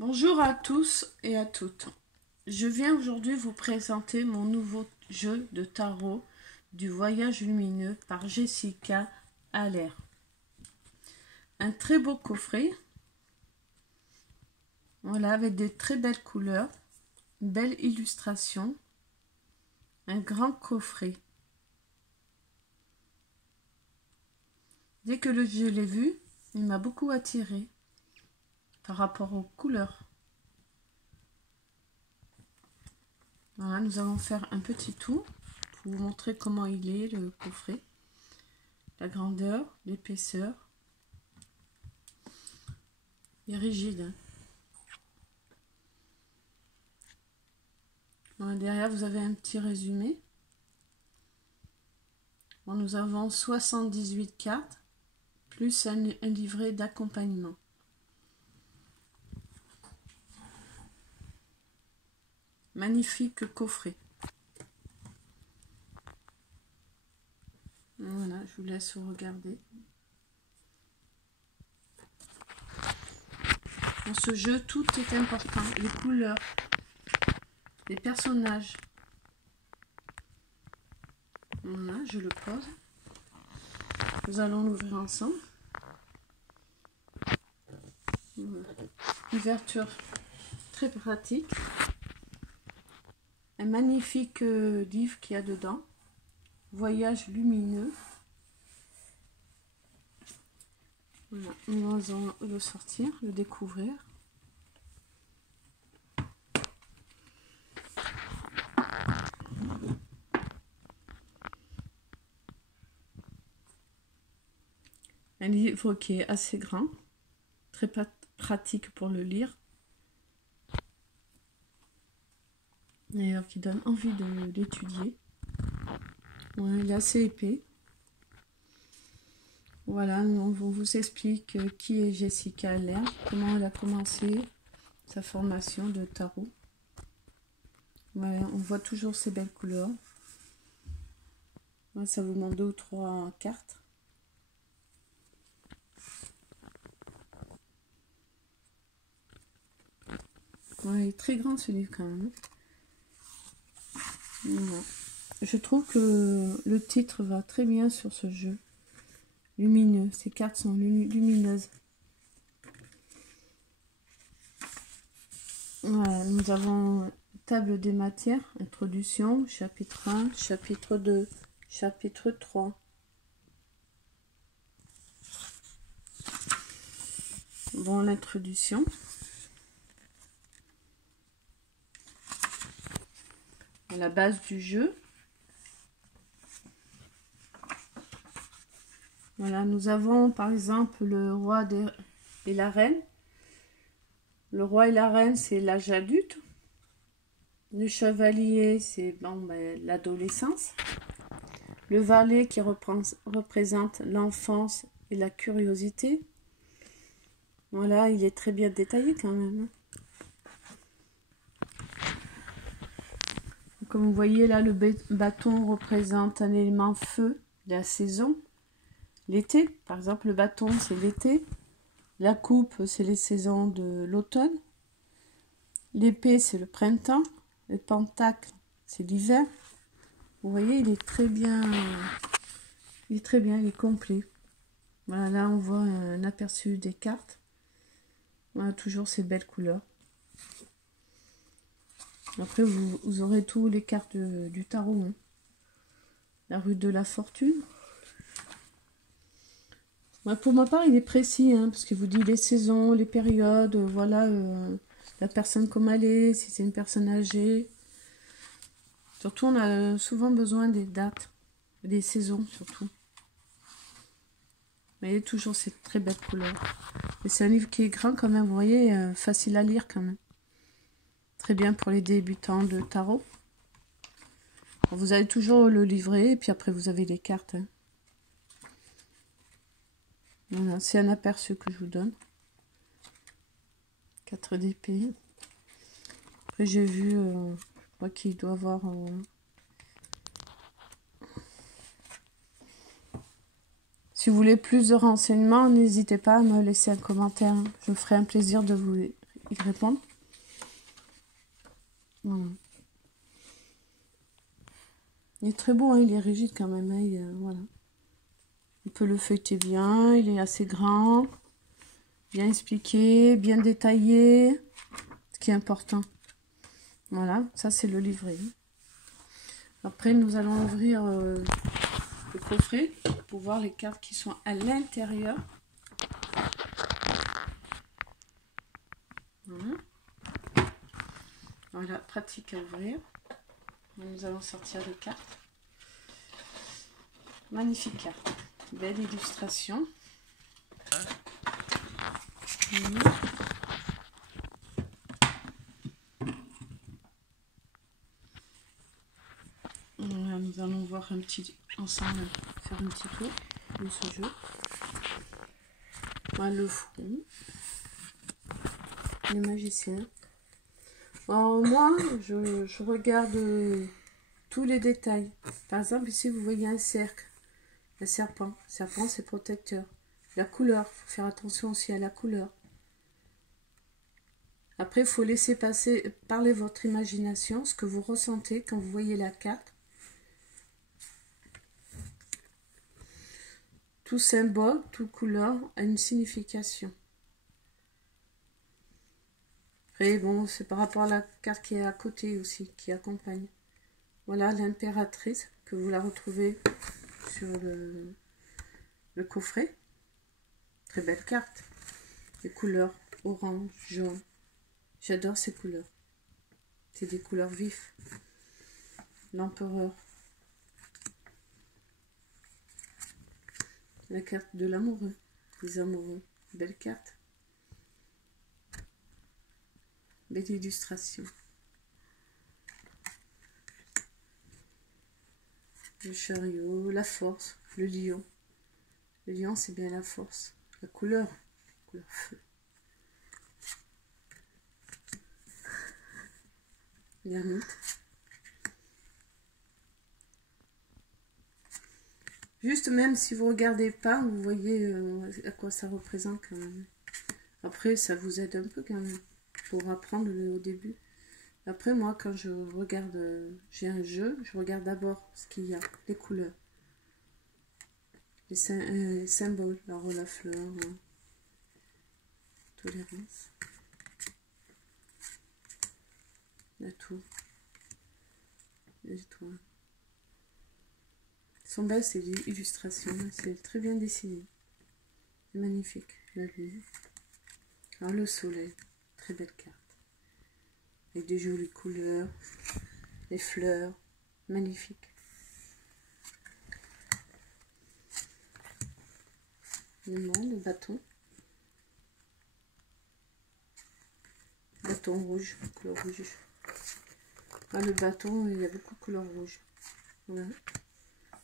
Bonjour à tous et à toutes. Je viens aujourd'hui vous présenter mon nouveau jeu de tarot du voyage lumineux par Jessica Haller. Un très beau coffret, voilà, avec des très belles couleurs, une belle illustration, un grand coffret. Dès que je l'ai vu, il m'a beaucoup attiré par rapport aux couleurs. Voilà, nous allons faire un petit tour pour vous montrer comment il est, le coffret, la grandeur, l'épaisseur. Il est rigide. Hein. Voilà, derrière, vous avez un petit résumé. Bon, nous avons 78 cartes, plus un livret d'accompagnement. Magnifique coffret. Voilà, je vous laisse regarder. Dans ce jeu, tout est important. Les couleurs, les personnages. Voilà, je le pose. Nous allons l'ouvrir ensemble. Voilà. Ouverture très pratique. Un magnifique livre qu'il y a dedans. Voyage lumineux. Voilà, nous allons le sortir, le découvrir. Un livre qui est assez grand, très pratique pour le lire. D'ailleurs, qui donne envie de l'étudier. Ouais, il est assez épais. Voilà, on vous explique qui est Jessica Haller, comment elle a commencé sa formation de tarot. Voilà, on voit toujours ces belles couleurs. Ouais, ça vous montre 2 ou 3 cartes. Ouais, il est très grand ce livre quand même. Voilà. Je trouve que le titre va très bien sur ce jeu. Lumineux, ces cartes sont lumineuses. Voilà, nous avons table des matières, introduction, chapitre 1, chapitre 2, chapitre 3. Bon, l'introduction. À la base du jeu. Voilà, nous avons par exemple le roi et la reine. Le roi et la reine, c'est l'âge adulte. Le chevalier, c'est l'adolescence. Le valet qui représente l'enfance et la curiosité. Voilà, il est très bien détaillé quand même. Comme vous voyez là, le bâton représente un élément feu de la saison. L'été, par exemple, le bâton, c'est l'été. La coupe, c'est les saisons de l'automne. L'épée, c'est le printemps. Le pentacle, c'est l'hiver. Vous voyez, il est très bien. Il est très bien, il est complet. Voilà, là, on voit un aperçu des cartes. Voilà, toujours ces belles couleurs. Après, vous aurez tous les cartes du tarot. Hein. La rue de la fortune. Ouais, pour ma part, il est précis, hein, parce qu'il vous dit les saisons, les périodes, voilà, la personne comme elle est, si c'est une personne âgée. Surtout, on a souvent besoin des dates, des saisons surtout. Mais il y a toujours cette très belle couleur. Et c'est un livre qui est grand quand même, vous voyez, facile à lire quand même. Très bien pour les débutants de tarot. Alors, vous avez toujours le livret, et puis après vous avez les cartes. Hein. Voilà, c'est un aperçu que je vous donne. 4 d'épée. Après j'ai vu, je crois qu'il doit avoir... Si vous voulez plus de renseignements, n'hésitez pas à me laisser un commentaire. Je me ferai un plaisir de vous ils répondent. Voilà. Il est très beau, hein, il est rigide quand même. Hein, voilà. On peut le feuilleter bien, il est assez grand, bien expliqué, bien détaillé, ce qui est important. Voilà, ça c'est le livret. Après, nous allons ouvrir le coffret pour voir les cartes qui sont à l'intérieur. Voilà. Voilà, pratique à ouvrir. Nous allons sortir les cartes. Magnifique carte. Belle illustration. Voilà, nous allons voir ensemble, faire un petit tour de ce jeu. Voilà le fou. Les magiciens. Alors, moi, je regarde tous les détails. Par exemple, ici, vous voyez un cercle. Un serpent. Le serpent, c'est protecteur. La couleur. Il faut faire attention aussi à la couleur. Après, il faut laisser parler votre imagination, ce que vous ressentez quand vous voyez la carte. Tout symbole, toute couleur a une signification. Et bon, c'est par rapport à la carte qui est à côté aussi, qui accompagne. Voilà l'impératrice, que vous la retrouvez sur le coffret. Très belle carte. Les couleurs orange, jaune. J'adore ces couleurs. C'est des couleurs vives. L'empereur. La carte de l'amoureux. Les amoureux. Belle carte. Belle illustration. Le chariot, la force, le lion. Le lion, c'est bien la force. La couleur feu. L'ermite. Juste même si vous regardez pas, vous voyez à quoi ça représente quand même. Après, ça vous aide un peu quand même pour apprendre au début. Après, moi, quand je regarde, j'ai un jeu, je regarde d'abord ce qu'il y a, les couleurs, les symboles, alors la fleur, tolérance, la tour, les étoiles. Elles sont belles, c'est des illustrations, c'est très bien dessiné. C'est magnifique, la lune. Alors le soleil, très belle carte. Avec des jolies couleurs, les fleurs, magnifique. Le bâton. Bâton rouge, couleur rouge. Ah, le bâton, il y a beaucoup de couleurs rouges. Voilà.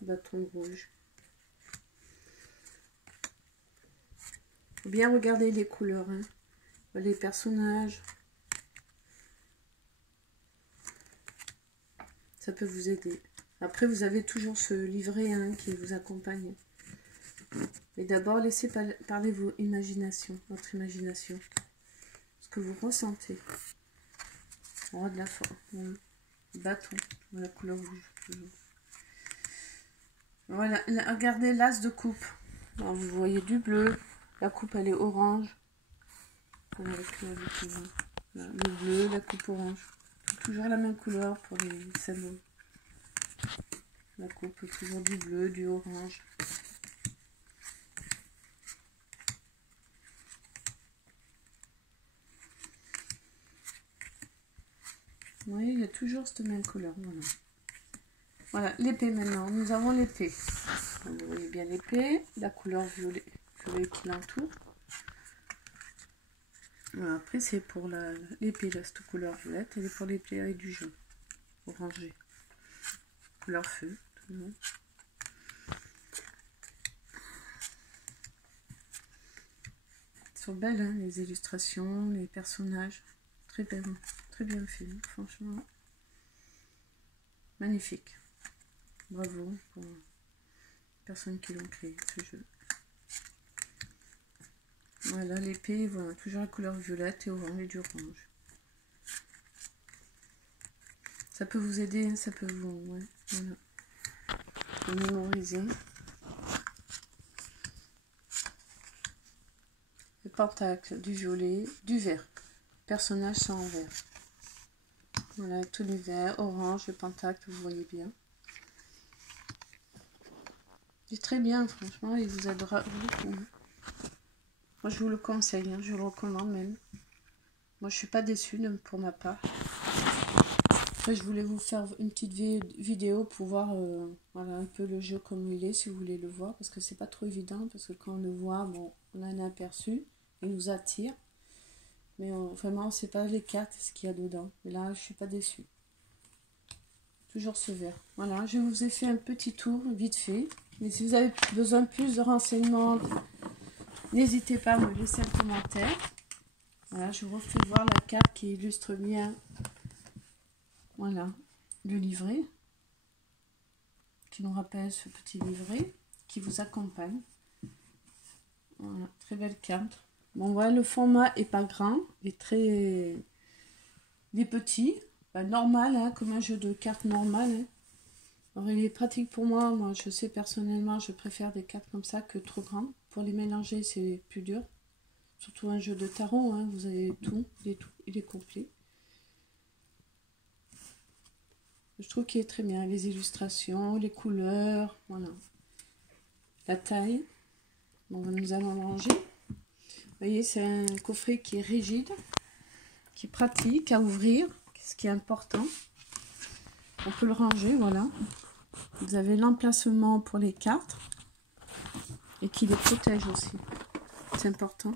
Bâton rouge. Faut bien regarder les couleurs, hein. Les personnages. Ça peut vous aider. Après, vous avez toujours ce livret qui vous accompagne. Et d'abord, laissez parler votre imagination. Ce que vous ressentez. Roi de la forme. Voilà. Bâton. La couleur rouge. Voilà. Regardez l'as de coupe. Alors, vous voyez du bleu. La coupe, elle est orange. Avec le bleu, la coupe orange. Toujours la même couleur pour les symboles. La coupe, toujours du bleu, du orange. Oui, il y a toujours cette même couleur. Voilà. Voilà, l'épée maintenant. Nous avons l'épée. Vous voyez bien l'épée, la couleur violet qui l'entoure. Voilà, après, c'est pour l'épée, cette couleur violette, elle est pour l'épée avec du jaune, orangé. Couleur feu. Ils sont belles, hein, les illustrations, les personnages. Très bien fait, franchement. Magnifique. Bravo pour les personnes qui l'ont créé, ce jeu. Voilà, l'épée, voilà, toujours la couleur violette et orange et du orange. Ça peut vous aider, hein, ça peut vous... Ouais, voilà. Vous mémoriser. Le pentacle, du violet, du vert. Personnages sont en vert. Voilà, tous les verts, orange, le pentacle, vous voyez bien. C'est très bien, franchement, il vous aidera beaucoup. Moi, je vous le conseille, hein, je vous le recommande même. Moi, je suis pas déçue pour ma part. Après, je voulais vous faire une petite vidéo pour voir voilà, un peu le jeu comme il est, si vous voulez le voir, parce que c'est pas trop évident, parce que quand on le voit, bon, on a un aperçu, il nous attire. Mais vraiment, on ne sait pas les cartes, ce qu'il y a dedans. Et là, je suis pas déçue. Toujours ce vert. Voilà, je vous ai fait un petit tour, vite fait. Mais si vous avez besoin de plus de renseignements, n'hésitez pas à me laisser un commentaire. Voilà, je vous refais voir la carte qui illustre bien, voilà, le livret. Qui nous rappelle ce petit livret qui vous accompagne. Voilà, très belle carte. Bon, voilà, le format est pas grand, il est très... Il est petit, normal, hein, comme un jeu de cartes normal. Hein. Alors, il est pratique pour moi. Moi, je sais personnellement, je préfère des cartes comme ça que trop grandes. Pour les mélanger, c'est plus dur. Surtout un jeu de tarot, hein, vous avez tout, il est complet. Je trouve qu'il est très bien. Les illustrations, les couleurs, voilà. La taille. Bon, nous allons le ranger. Vous voyez, c'est un coffret qui est rigide, qui est pratique à ouvrir, ce qui est important. On peut le ranger, voilà. Vous avez l'emplacement pour les cartes et qui les protège aussi. C'est important.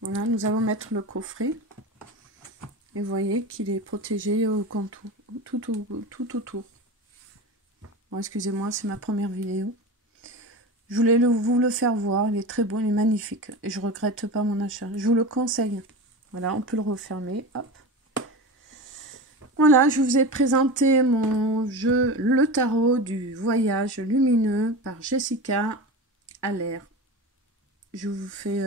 Voilà, nous allons mettre le coffret. Et vous voyez qu'il est protégé au contour, tout autour. Bon, excusez-moi, c'est ma première vidéo. Je voulais vous le faire voir. Il est très beau, il est magnifique. Et je regrette pas mon achat. Je vous le conseille. Voilà, on peut le refermer. Hop. Voilà, je vous ai présenté mon jeu Le Tarot du Voyage Lumineux par Jessica Haller. Je vous fais...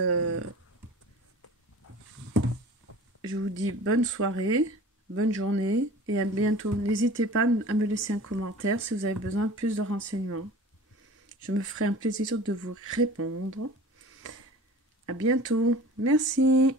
je vous dis bonne soirée, bonne journée et à bientôt. N'hésitez pas à me laisser un commentaire si vous avez besoin de plus de renseignements. Je me ferai un plaisir de vous répondre. À bientôt. Merci.